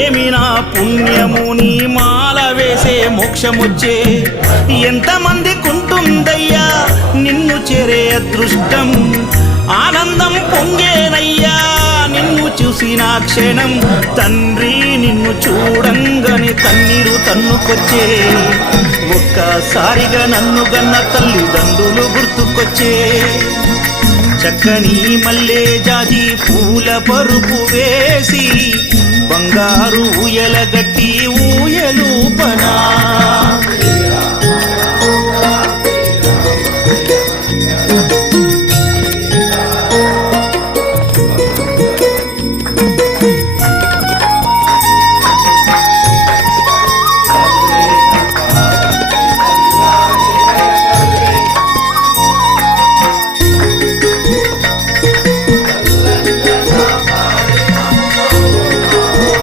ఏమి నా పుణ్యము నీ మాల వేసే మోక్షమొచ్చే ఎంతమందికి ఉంటుందయ్యా నిన్ను చేరే అదృష్టం ఆనందం పొంగేనయ్యా నిన్ను చూసిన క్షణం తండ్రి నిన్ను చూడంగానే కన్నీరు తన్నుకొచ్చే ఒక్కసారిగా నన్ను గన్న తల్లిదండ్రులు గుర్తుకొచ్చే చక్కని మల్లె జాజి పూల పరుపు వేసి బంగారు ఊయల